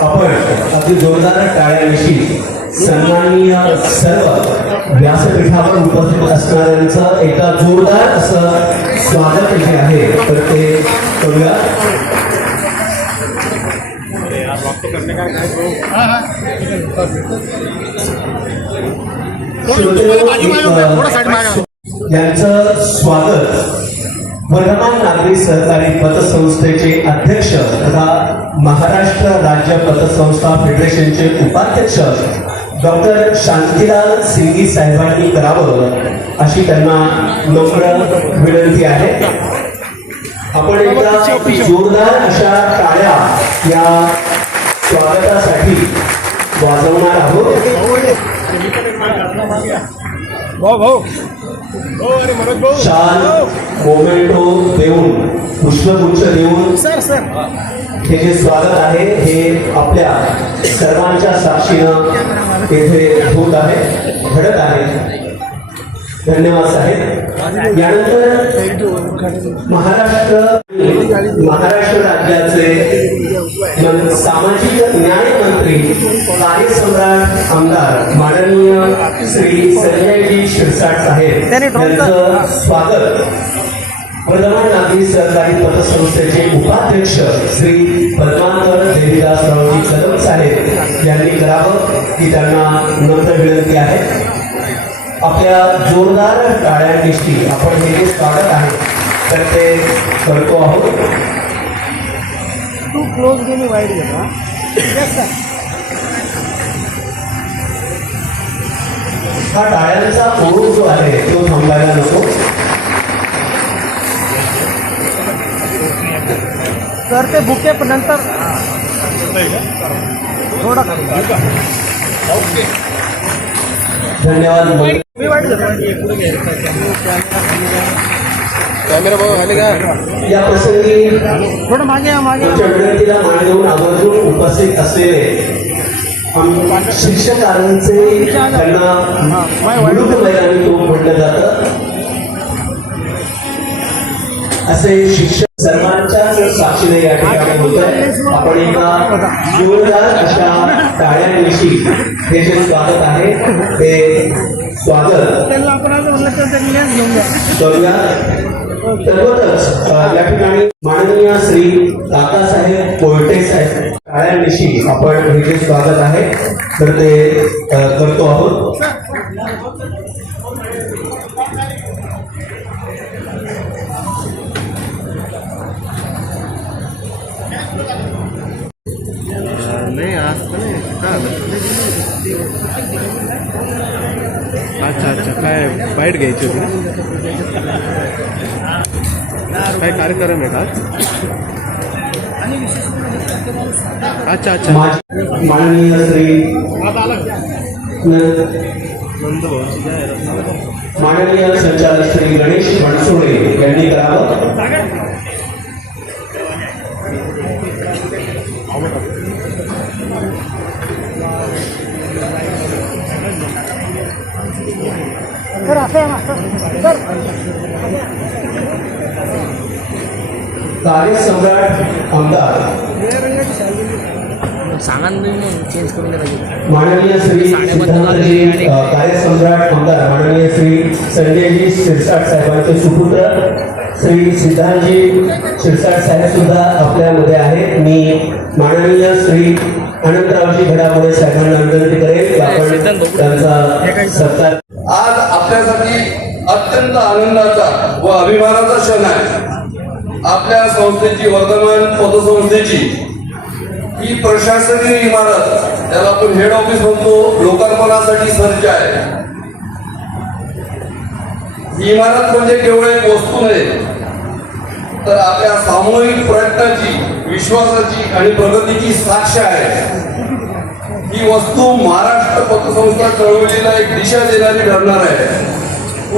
आपण अगदी जोरदार टाळ्याविषयी सन्माननीय सर्व व्यासपीठावर उपस्थित असणाऱ्यांचं एकदा जोरदार असं स्वागत जे आहे. तर ते करूया. यांचं स्वागत वर्धमान नागरी सहकारी पतसंस्थेचे अध्यक्ष तथा महाराष्ट्र राज्य पतसंस्था फेडरेशनचे उपाध्यक्ष डॉक्टर शांतीलाल सिंगी साहेबांनी करावं अशी त्यांना नम्र विनंती आहे. आपण एकदा जोरदार अशा टाळ्या या स्वागतासाठी वाजवणार आहोत. हो शाल मोमेंटो देऊन पुष्पगुच्छ देऊन. Sir sir. हे जे स्वागत आहे हे आपल्या सर्वांच्या साक्षीनं येथे होत आहे घडत आहे. धन्यवाद साहेब. यानंतर महाराष्ट्र महाराष्ट्र राज्याचे सामाजिक न्याय मंत्री कार्यसम्राट आमदार माननीय श्री संजयजी शिरसाट साहेब यांचं स्वागत. वर्धमान नागरी सहकारी पतसंस्थेचे उपाध्यक्ष श्री पद्माकर देवीदासरावजी कदम साहेब यांनी करावं ही त्यांना नम्र विनंती आहे. आपल्या जोरदार टाळ्यांनिशी आपण हे जे स्वागत आहे तर ते करतो आहोत. तू क्लोज गेली वाईट सर हा टाळ्यांचा ओढ जो आहे तो थांबायला नको. सर ते बुके पण नंतर थोडा धन्यवाद. मी वाईट कॅमेरा बघा खाली का या प्रसंगी थोडं मागे विनंतीला मान देऊन आवर्जून उपस्थित असलेले शिक्षकांचे त्यांना म्हटलं जातं. असे शिक्षक सर्वांच्या साक्षीने या ठिकाणी होत आहे आपण एका जोरदार अशा टाळ्यांविषयी हे जे स्वागत आहे. ते स्वागत करूया. सर्वतच या ठिकाणी माननीय श्री काकासाहेब कोयटे साहेब टाळ्यांविषयी आपण हे जे स्वागत आहे. तर ते करतो आहोत. नाही आज का? अच्छा अच्छा. काय बाईट घ्यायची होती काय कार्यक्रम आहे का आज? अच्छा अच्छा. माननीय श्री माननीय संचालक श्री गणेश बनसोडे यांनी करावं. कार्यसम्राट आमदार सांगा चेंज करून माननीय श्री सिद्धांतजी कार्यसम्राट आमदार माननीय श्री संजयजी शिरसाट साहेबांचे सुपुत्र। श्री सिद्धांतजी शिरसाट साहेब सुद्धा आपल्यामध्ये आहेत. मी माननीय श्री अनंतरावजी घडामोडे साहेबांना विनंती करेल आपण त्यांचा सत्कार आज आपल्यासाठी अत्यंत आनंदाचा व अभिमानाचा क्षण आहे. आपल्या संस्थेची वर्धमान पतसंस्थेची ही प्रशासकीय इमारत त्याला आपण हेड ऑफिस म्हणतो लोकार्पणासाठी सज्ज आहे. ही इमारत म्हणजे केवळ एक वस्तू नाही तर आपल्या सामूहिक प्रयत्नाची विश्वासाची आणि प्रगतीची साक्ष आहे. ही वस्तू महाराष्ट्र पतसंस्था चळवळीला एक दिशा देणारी ठरणार आहे.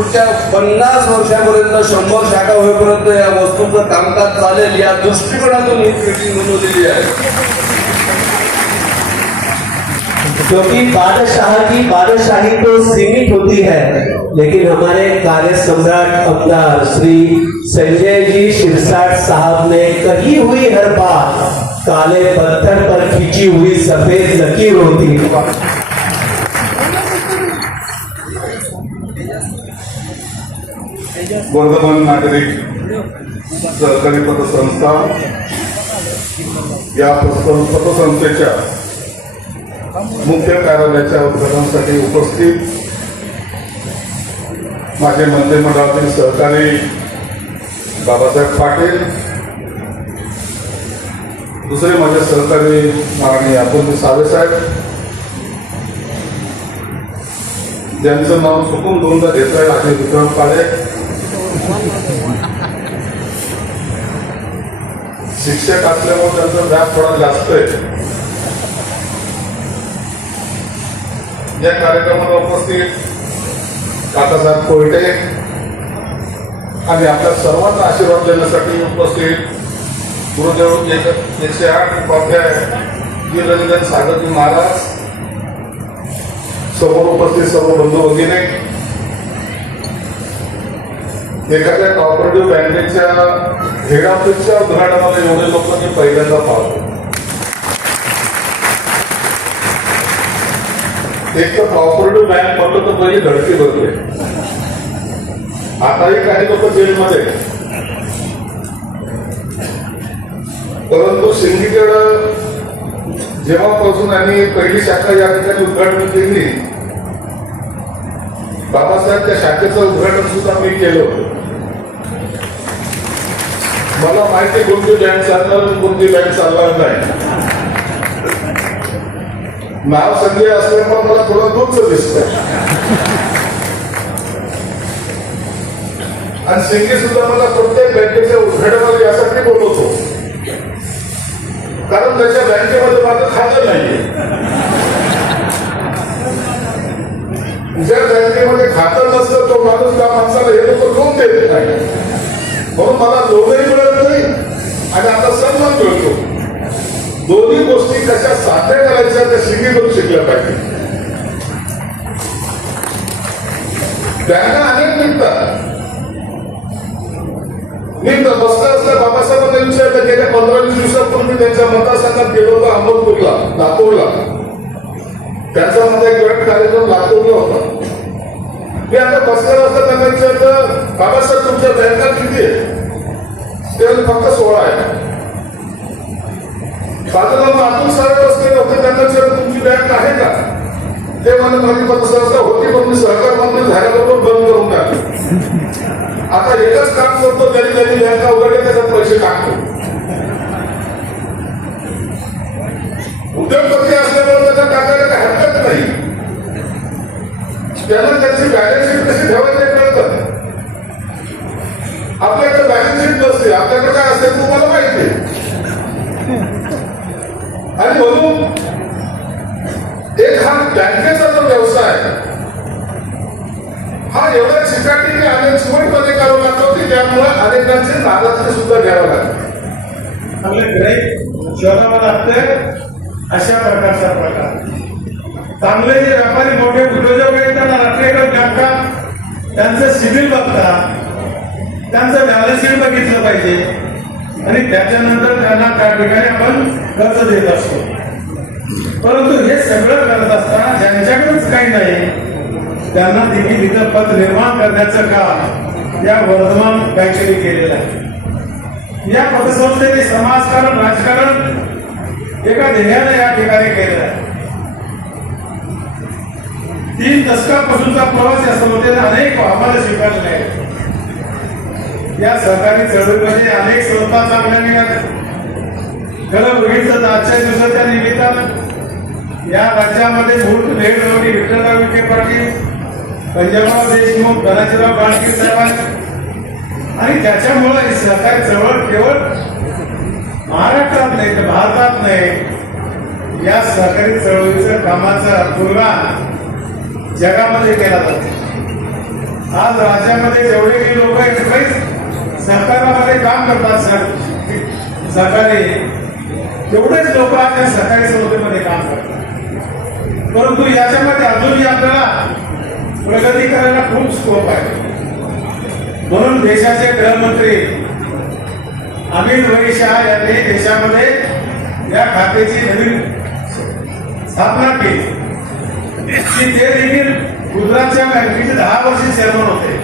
पन्नास वर्षापर्यंत, शंभर शाखा होईपर्यंत या वस्तूचं कामकाज चालेल, या दृष्टिकोनातून ही मीटिंग नोंदवलेली आहे. क्योंकि बादशाह की बादशाही तो सीमित होती है, लेकिन हमारे कार्य सम्राट आमदार श्री संजय जी शिरसाट साहब ने कही हुई हर बात, काले पत्थर पर खींची हुई सफ़ेद लकीर होती वर्धमान नागरिक सहकारी पतसंस्था या पतसंस्थेच्या मुख्य कार्यालयाच्या उद्घाटनासाठी उपस्थित माझे मंत्रिमंडळातील सहकारी बाबासाहेब पाटील दुसरे माझे सहकारी माननीय अतुल सावेसाहेब ज्यांचं नाव चुकून दोनदा घेतलं आहे विक्रम पाळे शिक्षक असल्यामुळे त्यांचा व्याप थोडा जास्त आहे. या कार्यक्रमाला उपस्थित काकासाहेब कोयटे आणि आपल्या सर्वांना आशीर्वाद देण्यासाठी उपस्थित गुरुदेव एक एकशे आठ उपाध्याय वीररंजन सागरजी महाराज समोर उपस्थित सर्व बंधू भगिनी एखाद्या कॉपरेटिव्ह बँकेच्या हेड ऑफिसच्या उद्घाटनाला एवढे लोक मी पहिल्यांदा पाहतो. एक तर कॉपरेटिव्ह बँक म्हणतो तर पहिली धडकी भरते. आताही काही लोक जेलमध्ये परंतु सिंदीकडं जेव्हापासून आम्ही पहिली शाखा या ठिकाणी उद्घाटन केली बाबासाहेब त्या शाखेचं उद्घाटन सुद्धा मी केलं होतं. मला माहिती कोणती बँक चालणार कोणती बँक चालणार नाही. नाव संजय असल्यामुळे मला थोडं दूरच दिसत आणि सिंगे सुद्धा मला प्रत्येक बँकेच्या उद्घाटनाला यासाठी बोलवतो. कारण त्याच्या बँकेमध्ये माझं खातं नाहीये. आता नसतं तो माणूस त्या माणसाला हे लोक लोन देत नाही. म्हणून मला लोनही मिळत नाही आणि आता सन्मान मिळतो. दोन्ही गोष्टी कशा साध्य करायच्या त्या शिकून शिकल्या पाहिजे. बँका अनेक निघतात. मी बसला असल्या बाबासाहेबांना विचारलं गेल्या पंधरा वीस दिवसापूर्वी त्यांच्या मतदारसंघात गेलो होतो अहमदपूरला लातूरला. त्यांचा माझा एक गट कार्यक्रम लातूरला होता. मी आता बसलेला असता त्यांना विचारलं बाबासाहेब तुमच्या बँकात किती आहे ते फक्त सोळा आहे बाजूला मग साहेब बसलेले होते त्यांना विचारलं तुमची बँक आहे का? ते म्हणे माझी पतसंस्था होती पण मी सहकार मंत्री झाल्याबरोबर बंद करून टाकली. आता एकच काम करतो त्यांनी त्यांनी बँका उघडले त्याच्यात पैसे टाकतो. त्यांना त्यांची बॅलन्स शीट कशी ठेवायची कळतं? आपल्याकडे बॅलन्स शीट नसते. आपल्याकडे काय असते तुम्हाला माहिती आणि म्हणून एक हा बँकेचा जो व्यवसाय हा एवढ्या चिकाटीने अनेक सुवटपणे करावं लागतो की त्यामुळे अनेकांचे नाराजगी सुद्धा घ्यावं लागते. आपले ग्रेक शोधावं लागते. अशा प्रकारचा प्रकार. चांगले जे व्यापारी मोठे उद्योजक आहेत त्यांना राष्ट्रीयकृत बँका त्यांचं सिबिल बघतात त्यांचं बॅलन्स शीट बघितलं पाहिजे. आणि त्याच्यानंतर त्यांना त्या ठिकाणी आपण कर्ज देत असतो. परंतु हे सगळं करत असताना ज्यांच्याकडेच काही नाही त्यांना देखील इथं पद निर्माण करण्याचं काम या वर्धमान बँकेने केलेलं आहे. या पतसंस्थेने समाजकारण राजकारण एका ध्येयाने या ठिकाणी केलेलं आहे. तीन दशकापासूनचा प्रवास या संस्थेने अनेक आम्हाला स्वीकारले आहेत या सहकारी चळवळीमध्ये अनेक संस्था चांगल्या निघाल्या खरं बघितलं तर आजच्या दिवसाच्या निमित्तानं या राज्यामध्ये मूळ लेट रोगी विठ्ठलराव विखे पाटील पंजाबराव देशमुख धनाजीराव गाडगे साहेबांनी. आणि त्याच्यामुळे ही सहकारी चळवळ केवळ महाराष्ट्रात नाही तर भारतात नाही. या सहकारी चळवळीच्या कामाचा पूर्वा जगामध्ये केला जातो. आज राज्यामध्ये जेवढे काही लोक आहेत सगळेच सहकारामध्ये काम करतात सर. सहकारी तेवढेच लोक आज या सहकारी संस्थेमध्ये काम करतात. परंतु याच्यामध्ये अजूनही आपल्याला प्रगती करायला खूप स्कोप आहे. म्हणून देशाचे गृहमंत्री अमित भाई शहा यांनी देशामध्ये या खात्याची नवीन स्थापना केली. की ते देखील गुजरातच्या बँकेचे दहा वर्ष चेअरमन होते.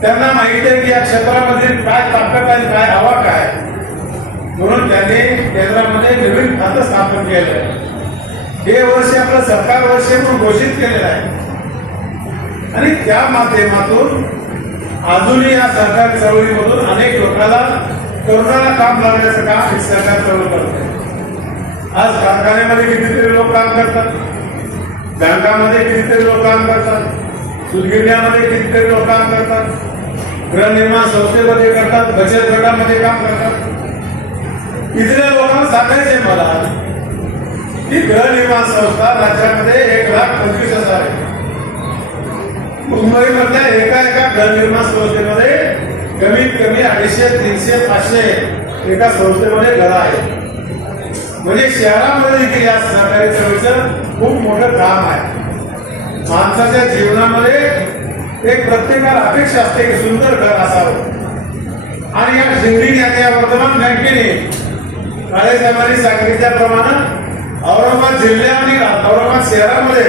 त्यांना माहिती आहे की या क्षेत्रामध्ये काय ताकद आहे काय हवा काय म्हणून त्यांनी केंद्रामध्ये नवीन खातं स्थापन केलं आहे. हे वर्ष आपलं सरकार वर्ष म्हणून घोषित केलेलं आहे. आणि त्या माध्यमातून अजूनही या सरकारी चळवळीमधून अनेक लोकांना कोरोनाला काम लावण्याचं काम हे सरकार चळवळ करते आज कारखान्यामध्ये कितीतरी लोक काम करतात. बँकामध्ये कितीतरी लोक काम करतात. सुलगिरण्यामध्ये कितीतरी लोक काम करतात. गृहनिर्माण संस्थेमध्ये करतात बचत गटामध्ये काम करतात. इथल्या लोकांना सांगायचे मला की गृहनिर्माण संस्था राज्यामध्ये एक लाख पंचवीस हजार आहे. मुंबईमधल्या एका एका गृहनिर्माण संस्थेमध्ये कमीत कमी अडीचशे तीनशे पाचशे एका संस्थेमध्ये घरं आहे म्हणजे शहरामध्ये देखील या सहकारी चळवळीचं खूप मोठं काम आहे. माणसाच्या जीवनामध्ये एक प्रत्येकाला अपेक्षा असते की सुंदर घर असावं. आणि या शिंदीने आणि या वर्तमान बँकेने काळेसाहेबांनी सांगितल्याप्रमाणे औरंगाबाद जिल्ह्या आणि औरंगाबाद शहरामध्ये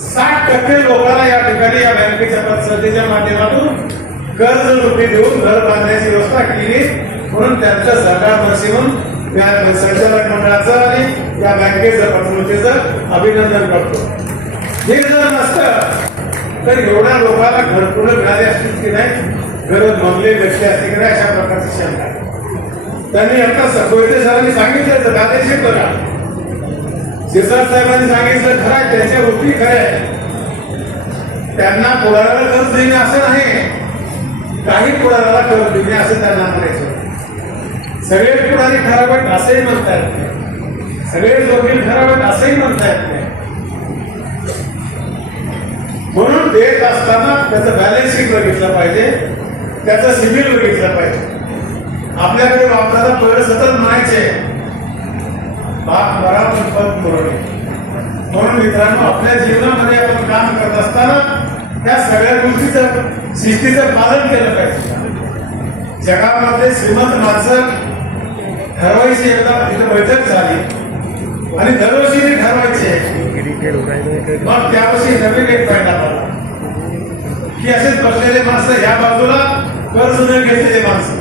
साठ टक्के लोकांना या ठिकाणी या बँकेच्या पद्धतीच्या माध्यमातून कर्ज रुपये देऊन घर बांधण्याची व्यवस्था केली म्हणून त्यांचं सरकार म्हणून या संचालक मंडळाचं आणि या बँकेचं पतवृत्तीचं अभिनंदन करतो. हे जर नसतं तर एवढ्या लोकांना घरकुलं मिळाली असतील की नाही गरज मंगले व्यक्ती असतील की नाही अशा प्रकारची शंका त्यांनी आता सखोईते सरांनी सांगितलं तर कायदेशीर करा. शिरसाट साहेबांनी सांगितलं खरं आहे त्यांच्या गोष्टी खऱ्या आहेत त्यांना पुढाऱ्याला कर्ज देणे असं नाही. काही पुढाऱ्याला कर्ज देणे असं त्यांना नाही सगळे पुढारी खराब आहेत असंही म्हणता येत नाही सगळे वकील खराब आहेत असंही म्हणता येत नाही म्हणून देत असताना त्याचं बॅलन्स शीट बघितलं पाहिजे. त्याचं सिबिल बघितलं पाहिजे. आपल्याकडे वापराचा पहिलं सतत म्हणायचे बाप बरा पण पद पुरवणे. म्हणून मित्रांनो आपल्या जीवनामध्ये आपण काम करत असताना त्या सगळ्या गोष्टीचं शिस्तीचं पालन केलं पाहिजे. जगामध्ये श्रीमंत माणसं ठरवायची एकदा तिथे बैठक झाली. आणि दरवर्षी ते ठरवायचे. मग त्यावर्षी नवीन एक फायदा आला की असेच बसलेले माणसं या बाजूला कर्ज न घेतलेले माणसं.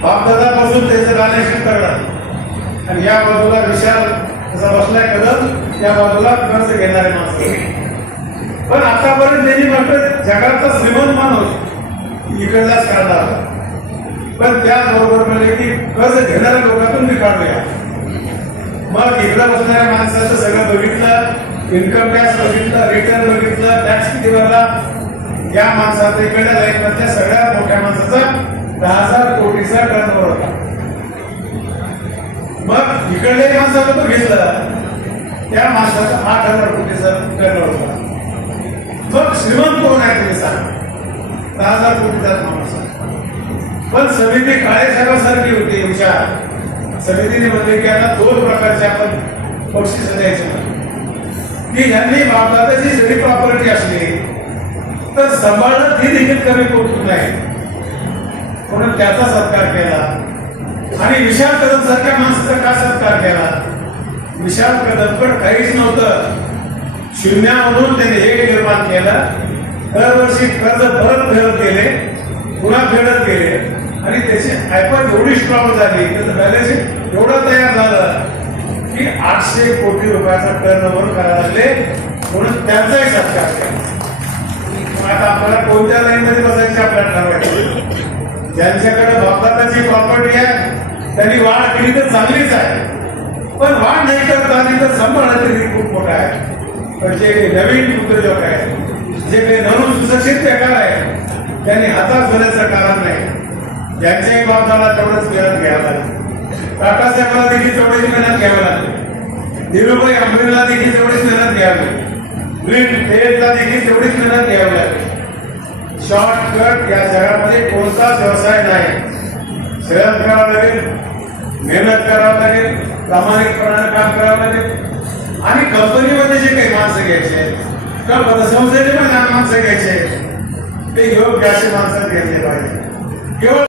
बापदादापासून त्याचं गाण्याशी करणार. आणि या बाजूला विशाल असा बसलाय कदम त्या बाजूला कर्ज घेणारे माणसं. पण आतापर्यंत त्यांनी म्हटलं जगाचा श्रीमंत माणूस इकडलाच करणार. पण त्याचबरोबर म्हणजे की कर्ज घेणाऱ्या लोकांतून मी काढूया मग इकडं बसणाऱ्या माणसाचं सगळं बघितलं इन्कम टॅक्स बघितलं रिटर्न बघितलं टॅक्स किती भरला? या माणसाचा इकडे लाईफमधल्या सगळ्यात मोठ्या माणसाचा दहा हजार कोटीचा कर्ज होता. मग इकडल्या माणसाचं तो घेतलं. त्या माणसाचा आठ हजार कोटीचा कर्ज होता. मग श्रीमंत कोण आहे ते सांग? दहा हजार कोटीचा माणूस. पण समिती काळेसाहेबासारखी होती विचार. समितीने म्हणले की आता दोन प्रकारचे आपण बक्षीस द्यायचे की ज्यांनी भारताची जरी प्रॉपर्टी असली तर सांभाळणं ती देखील कमी कौतुक नाही म्हणून त्याचा सत्कार केला. आणि विशाल कदम सारख्या माणसाचा का सत्कार केला? विशाल कदम पण काहीच नव्हतं. शून्यामधून त्याने हे निर्माण केलं. दरवर्षी कर्ज परत फेडत गेले पुन्हा फेडत गेले. आणि त्याची आयपॉट एवढी स्ट्रॉंग झाली त्याचं बॅलन्स एवढं तयार झालं की आठशे कोटी रुपयाचा टर्न ओव्हर करायला लागले. म्हणून त्यांचाही सत्कार केला. आता आपल्याला कोणत्या लाईनमध्ये बसायचे आपल्याला ठरवायचं? ज्यांच्याकडे बापदादाची प्रॉपर्टी आहे त्यांनी वाढ केली तर चांगलीच आहे. पण वाढ नाही करता आली तर सांभाळणं तरी खूप मोठं आहे. म्हणजे पण जे नवीन उद्योजक आहे जे काही नवीन सुशिक्षित बेकार आहे त्यांनी हातात घेण्याचं कारण नाही. त्यांच्याही बाबदाला तेवढंच मेहनत घ्यावं लागेल टाटा साहेबांना देखील तेवढीच मेहनत घ्यावी लागेल धीरूभाई अंबेडकरला देखील तेवढीच मेहनत घ्यावी ग्रीन फेरला देखील तेवढीच मेहनत घ्यावी लागेल शॉर्टकट या जगामध्ये कोणताच व्यवसाय नाही. श्रेयस करावं लागेल मेहनत करावं लागेल प्रामाणिकपणाने काम करावं लागेल. आणि कंपनीमध्ये जे काही माणसं घ्यायचे आहेत, संस्थेचे पण माणसं घ्यायचे ते योग्य असे माणसं घ्यायचे पाहिजे केवळ